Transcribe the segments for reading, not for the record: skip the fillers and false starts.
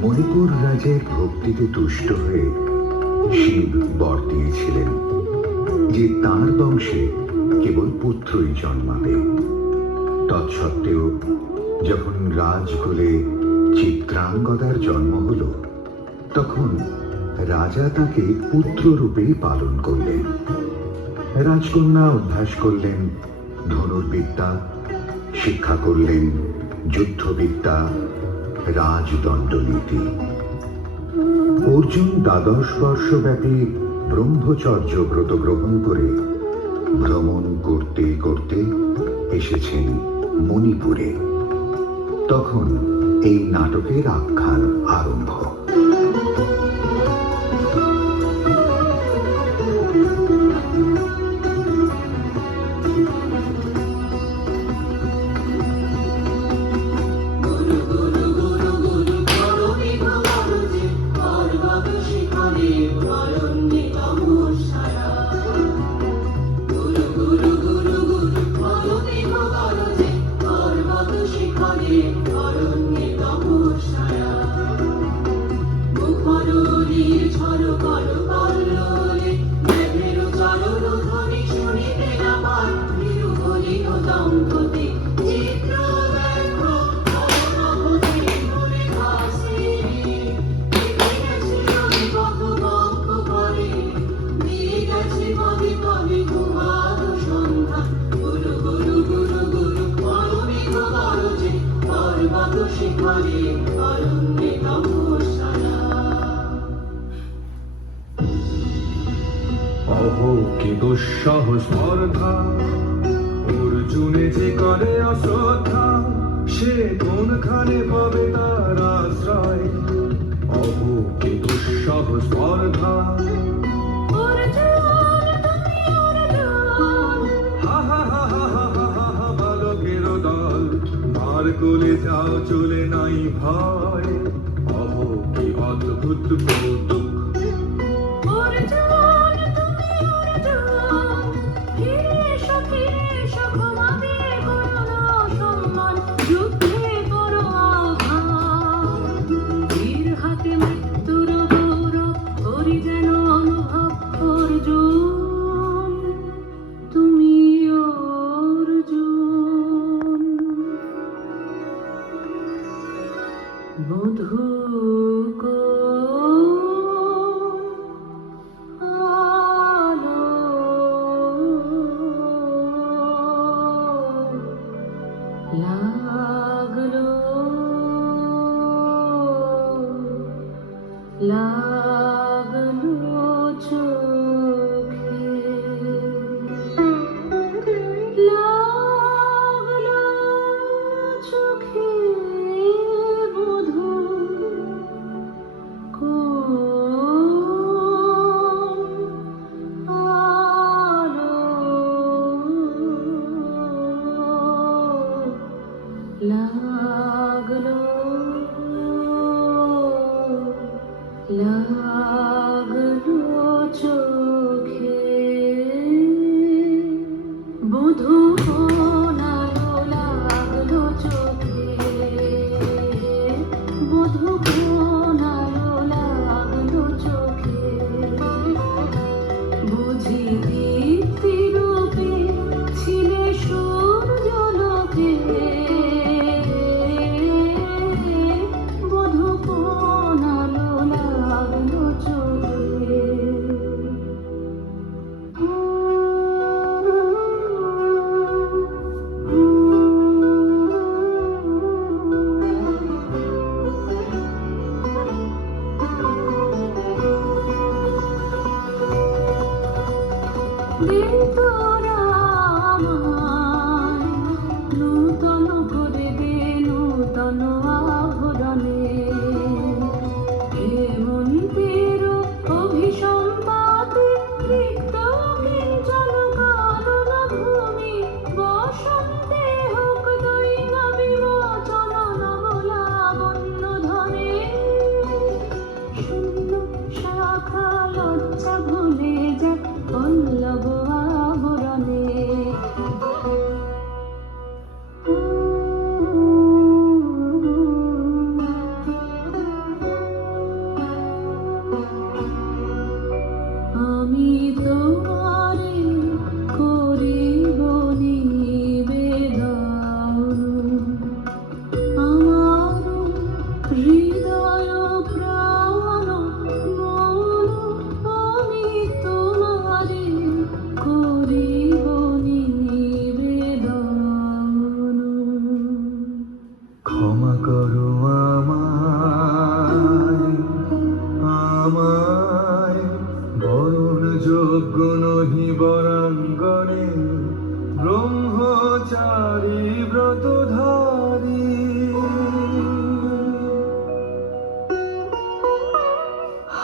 মণিপুর রাজের ভক্তিতে তুষ্ট হয়ে শিব বর দিয়েছিলেন যে তাঁর বংশে কেবল পুত্রই জন্মাবে। তৎসত্ত্বেও যখন রাজকুলে চিত্রাঙ্গদার জন্ম হল, তখন রাজা তাকে পুত্ররূপেই পালন করলেন। রাজকন্যা অভ্যাস করলেন ধনুর্বিদ্যা, শিক্ষা করলেন যুদ্ধবিদ্যা, রাজদণ্ডনীতি। অর্জুন 12 বর্ষব্যাপী ব্রহ্মচর্য ব্রত গ্রহণ করে ভ্রমণ করতে করতে এসেছেন মণিপুরে। তখন এই নাটকের আখ্যান আরম্ভ। অহো কি দুঃসহ স্পর্ধা, অর্জুনে যে করে অশ্রদ্ধা, সে কোনখানে পাবে তার আশ্রয়। অহো কি দুঃসহ স্পর্ধা, হা হা হা হা হা হা হা হা, বালকের দল মার কোলে যাও, চলে নাই ভয়। অহো কি অদ্ভুত কৌতুক, শাখা লজ্জা ভুলে যাক পল্লব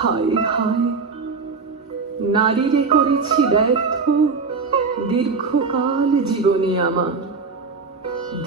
হায় হায়, নারীরে করেছি ব্যর্থ দীর্ঘকাল জীবনে আমার।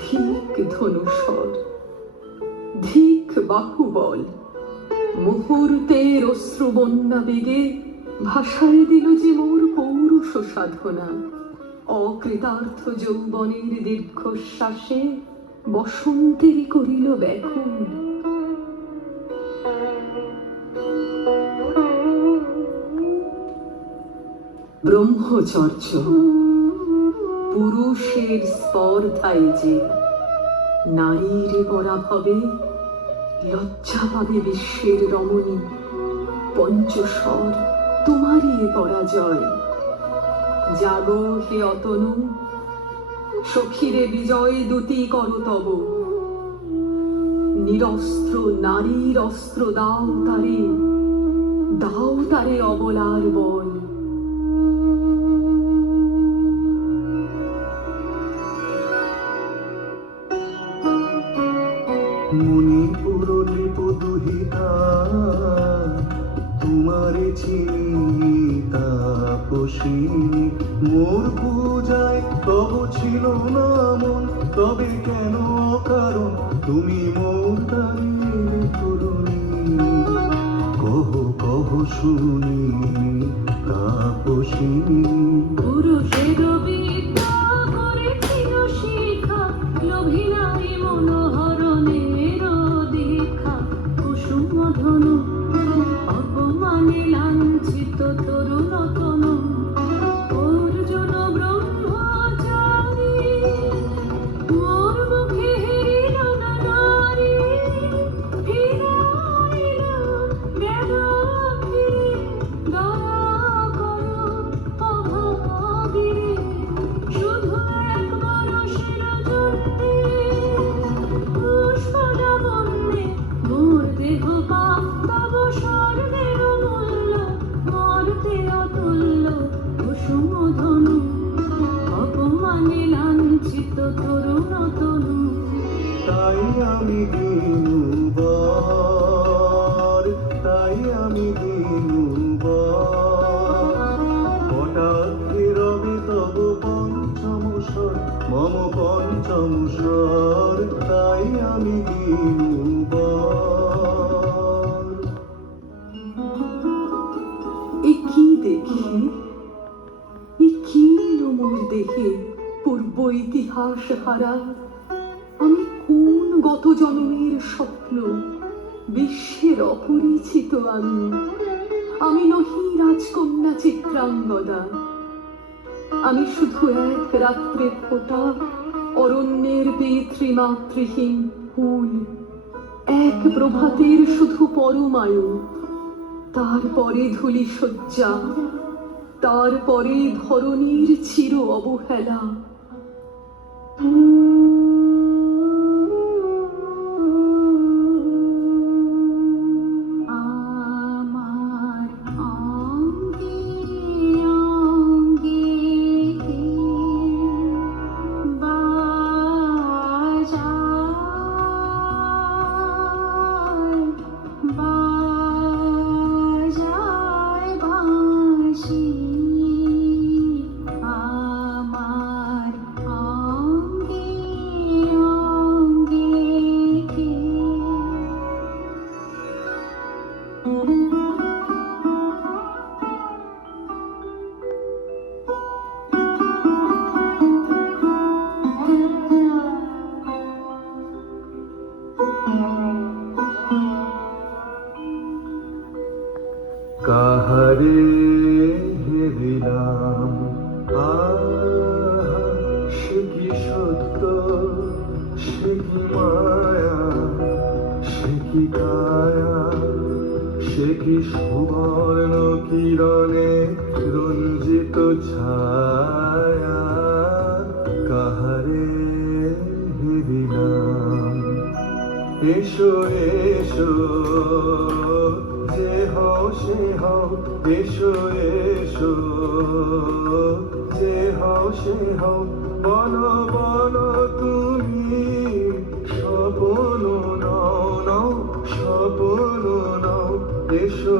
ধিক ধনুষর, ধিক বাহুবল, মুহূর্তের অশ্রুবন্যা বেগে ভাষায় দিল যে মোর পৌরুষ সাধনা। অকৃতার্থ যৌবনের দীর্ঘশ্বাসে বসন্তের করিল ব্যাকুল। ব্রহ্মচর্য পুরুষের স্পর্ধায় যে নারীর পরাভবে লজ্জা পাবে বিশ্বের রমণী। পঞ্চস্বর তোমারই এ পরাজয়। জাগো হে অতনু, সখীরে বিজয় দূতি কর তব। নিরস্ত্র নারীর অস্ত্র দাও তারে, দাও তারে অবলার বল। মণিপুর নৃপদুহিতা তোমারে চিনি তাপসিনী। মোর পূজায় তব ছিল না মন, তবে কেন কারণ তুমি মোর দাঁড়িয়ে তরুণী। কহ কহ শুনি তাপসিনী। পুরুষের বিদ্যা করেছিল শিখা, লোভী নারী মনোহরণের দীক্ষা। কুসুম ধনু অপমানে লাঞ্ছিত তরুণ তনু। অর্জুন ব্রহ্মচারী মোর মুখে হেরিল না নারী। ফিরাইল বেদা ফিরে, দয়া করো অভাগীরে। শুধু এক মানুষের জন্যে পুষ্পটা বন্যে মোর দেহ পাপ। তব স্বর্ণের মূল্য মর্তে অতুল্য। কুসুম ধনু অপমানে লাঞ্ছিত তরুণ তনু। তাই আমি দিনুবার, তাই আমি দিনুবার। কটাক্ষে রবে তব পঞ্চম স্বর, মম পঞ্চম স্বর। তাই আমি দিনুবার। এ কি দেখি, এ কি মোর দেখে পূর্ব ইতিহাস হারা। আমি কোন গত জন্মের স্বপ্ন, বিশ্বের অপরিচিত আমি। আমি নহি রাজকন্যা চিত্রাঙ্গদা, আমি শুধু এক রাত্রে ফোটা অরণ্যের পিতৃমাতৃহীন ফুল। এক প্রভাতের শুধু পরমায়ু, তারপরে ধূলি শয্যা, তারপরে ধরণীর চির অবহেলা। আমার অঙ্গে অঙ্গে বাজায় বাজায় বাঁশি। আমার অঙ্গে অঙ্গে কাহারে হেরিলাম, আহা সে কি সত্য, সে কি মায়া, সে কি কায়া, সে কি সুবর্ণ কিরণে রঞ্জিত ছায়া। কাহারে হেরিলাম, এসো এসো যে হও সে হও। এসো এসো যে হও সে হও। বলো বলো তুমি স্বপ্ন নাও নাও, স্বপ্ন নাও। এসো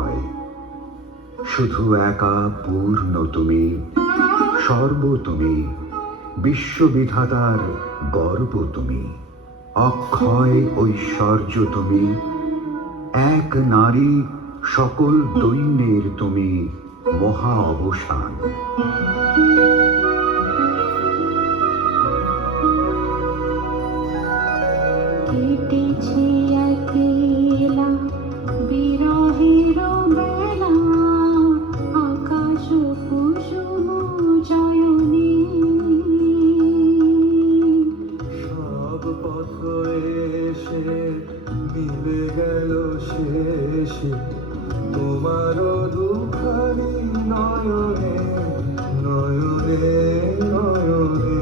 হয়। শুধু একা পূর্ণ তুমি, সর্ব তুমি, বিশ্ববিধাতার গর্ব তুমি, অক্ষয় ঐশ্বর্য তুমি, এক নারী সকল দৈন্যের তুমি মহা অবসান। কেটেছে একলা বিরহের বেলা, আকাশ কুসুম জয়নী। সব পথ এসে মিলে গেল শেষে তোমার দুখানি নয়নে নয়নে নয়নে।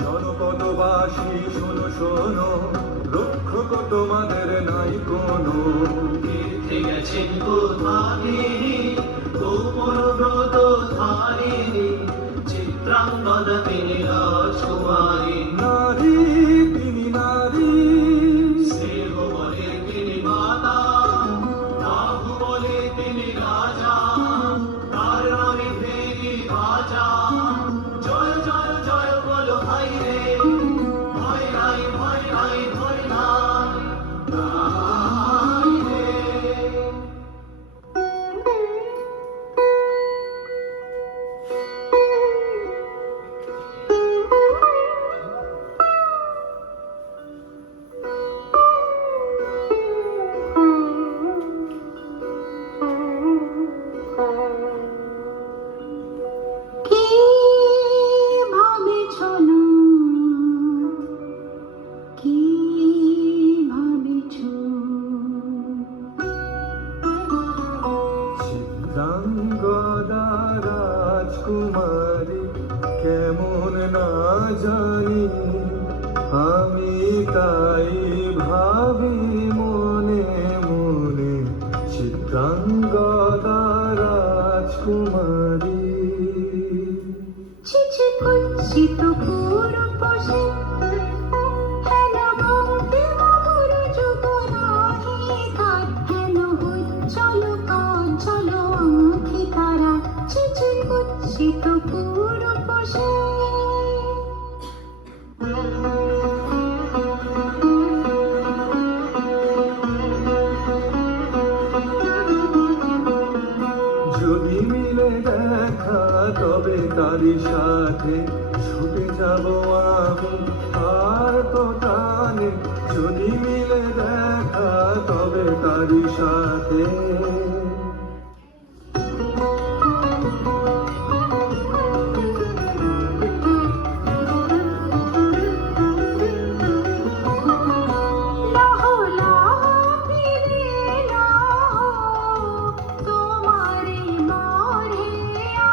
জনপদবাসী শোনো শোনো, রক্ষক তোমাদের নাই কোনো। তীর্থে গেছেন কোথায় গোপন ব্রত ধারিণী, চিত্রাঙ্গদা তিনি রাজকুমারী। নারী তিনি নারী, স্নেহ বলে তিনি মাতা, বাহু বলে তিনি রাজা, তার নামে ভেরি বাজা। জয় জয় জয় বলো ভাই রে, ভয় নাই ভয় নাই ভয় নাই নাই রে। কি ভাবেছ না, কি ভাবেছ? চিত্রাঙ্গদা রাজকুমারী কেমন না জানি, আমি তাই ভাবি মনে মনে। চিত্রাঙ্গদা রাজকুমারী। ছিছি কুৎসিত পুরুষে, হেন ভক্তি মধুর যুগ নাহি তার, হেন উজ্জ্বল কাঞ্চল আঁখি তারা। ছিছি কুৎসিত পুরুষে। যদি মিলে দেখা তবে তারই সাথে ছুটে যাব আমি আর তো টানে। যদি মিলে দেখা তবে তারই সাথে। লাহ লাহ ফিরে লাহ, তোমারি বাড়ি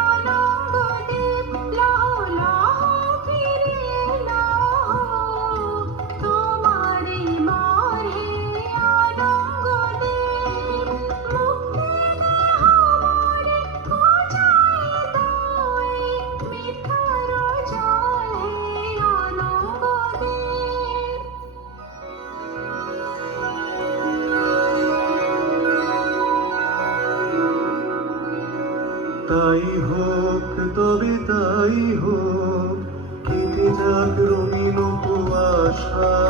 আনন্দ দেব। লাহ লাহ ফিরে লাহ, তোমারি বাড়ি আনন্দ দেব। মুক্তি দেহ মোরে খোঁজাই দাই, মিঠার জল হে আনন্দ দেব। তাই হোক তবে তাই হোক, কেটে যাক রঙিন কুয়াশা।